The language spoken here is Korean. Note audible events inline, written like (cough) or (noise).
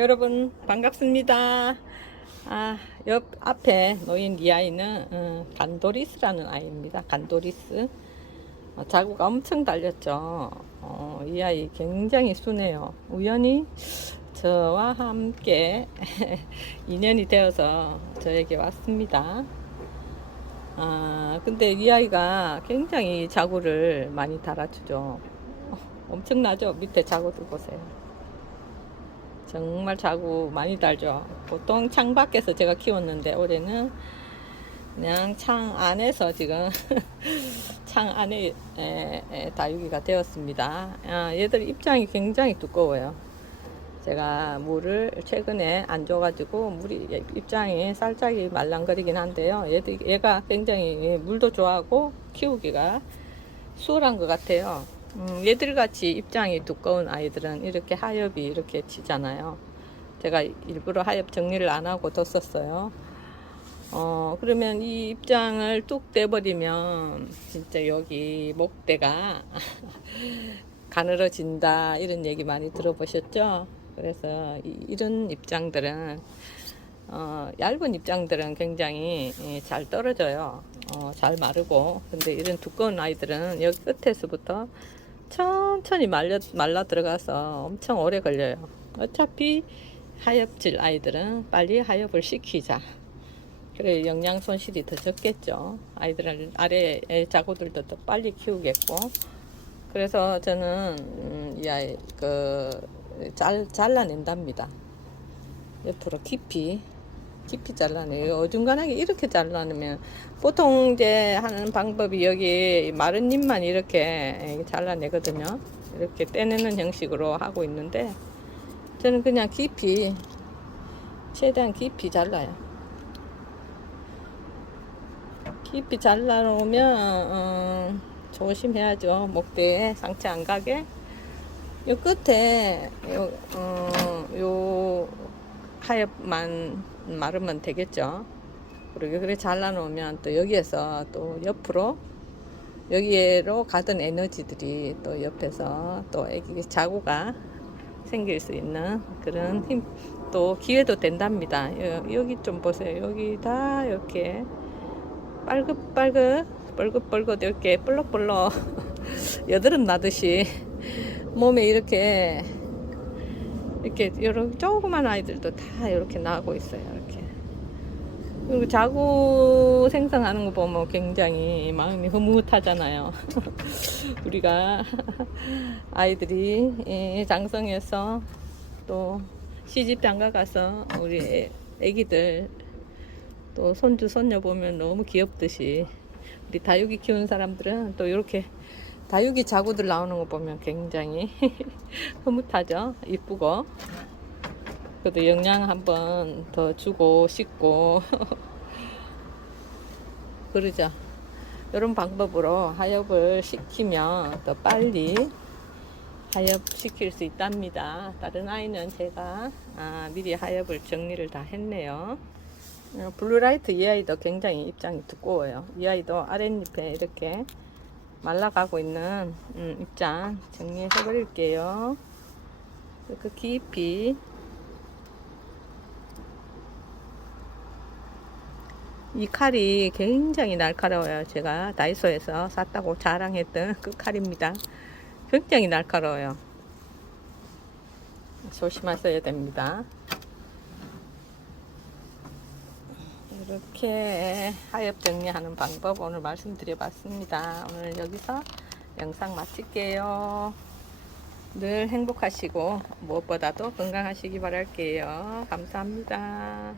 여러분 반갑습니다. 아, 옆 앞에 놓인 이 아이는 어, 간도리스라는 아이입니다. 간도리스. 어, 자구가 엄청 달렸죠. 어, 이 아이 굉장히 순해요. 우연히 저와 함께 (laughs) 인연이 되어서 저에게 왔습니다. 아, 근데 이 아이가 굉장히 자구를 많이 달아주죠. 어, 엄청나죠? 밑에 자구들 보세요. 정말 자구 많이 달죠. 보통 창 밖에서 제가 키웠는데 올해는 그냥 창 안에서 지금 (laughs) 창 안에 에, 에, 다육이가 되었습니다. 아, 얘들 입장이 굉장히 두꺼워요. 제가 물을 최근에 안 줘가지고 물이 입장이 살짝이 말랑거리긴 한데요. 얘들 얘가 굉장히 물도 좋아하고 키우기가 수월한 것 같아요. 음, 얘들 같이 입장이 두꺼운 아이들은 이렇게 하엽이 이렇게 치잖아요. 제가 일부러 하엽 정리를 안 하고 뒀었어요. 어, 그러면 이 입장을 뚝 떼버리면 진짜 여기 목대가 (laughs) 가늘어진다 이런 얘기 많이 들어보셨죠? 그래서 이, 런 입장들은 어, 얇은 입장들은 굉장히 예, 잘 떨어져요. 어, 잘 마르고 근데 이런 두꺼운 아이들은 여기 끝에서부터 천천히 말려, 말라 들어가서 엄청 오래 걸려요. 어차피 하엽질 아이들은 빨리 하엽을 시키자. 그래 영양 손실이 더 적겠죠. 아이들은 아래에 자구들도 더 빨리 키우겠고. 그래서 저는 음, 이 아이 그 잘 잘라낸답니다. 옆으로 깊이 깊이 잘라내요. 어중간하게 이렇게 잘라내면 보통 이제 하는 방법이 여기 마른 잎만 이렇게 잘라내거든요. 이렇게 떼내는 형식으로 하고 있는데 저는 그냥 깊이 최대한 깊이 잘라요. 깊이 잘라놓으면 어, 조심해야죠. 목대에 상처 안 가게. 요 끝에 요, 어, 요 하엽만 마르면 되겠죠. 그리고 그래 잘라놓으면 또 여기에서 또 옆으로 여기로 가던 에너지들이 또 옆에서 또 애기 자구가 생길 수 있는 그런 힘 또 기회도 된답니다. 여기 좀 보세요. 여기 다 이렇게 빨긋빨긋 뻘긋뻘긋 이렇게 볼록볼록 (laughs) 여드름 나듯이 몸에 이렇게 이렇게 이런 조그만 아이들도 다 이렇게 나고 있어요. 그리고 자구 생성하는 거 보면 굉장히 마음이 흐뭇하잖아요. (laughs) 우리가 (laughs) 아이들이 장성해서 또 시집 장가 가서 우리 애기들 또 손주 손녀 보면 너무 귀엽듯이 우리 다육이 키우는 사람들은 또 이렇게 다육이 자구들 나오는 거 보면 굉장히 (laughs) 흐뭇하죠. 이쁘고. 그래도 영양 한번 더 주고 싶고 (laughs) 그러죠. 이런 방법으로 하엽을 시키면 더 빨리 하엽 시킬 수 있답니다. 다른 아이는 제가 아, 미리 하엽을 정리를 다 했네요. 어, 블루라이트 이 아이도 굉장히 입장이 두꺼워요. 이 아이도 아랫잎에 이렇게 말라가고 있는 음, 입장 정리해 버릴게요. 그 깊이 이 칼이 굉장히 날카로워요. 제가 다이소에서 샀다고 자랑했던 그 칼입니다. 굉장히 날카로워요. 조심하셔야 됩니다. 이렇게 하엽 정리하는 방법 오늘 말씀드려 봤습니다. 오늘 여기서 영상 마칠게요. 늘 행복하시고 무엇보다도 건강하시기 바랄게요. 감사합니다.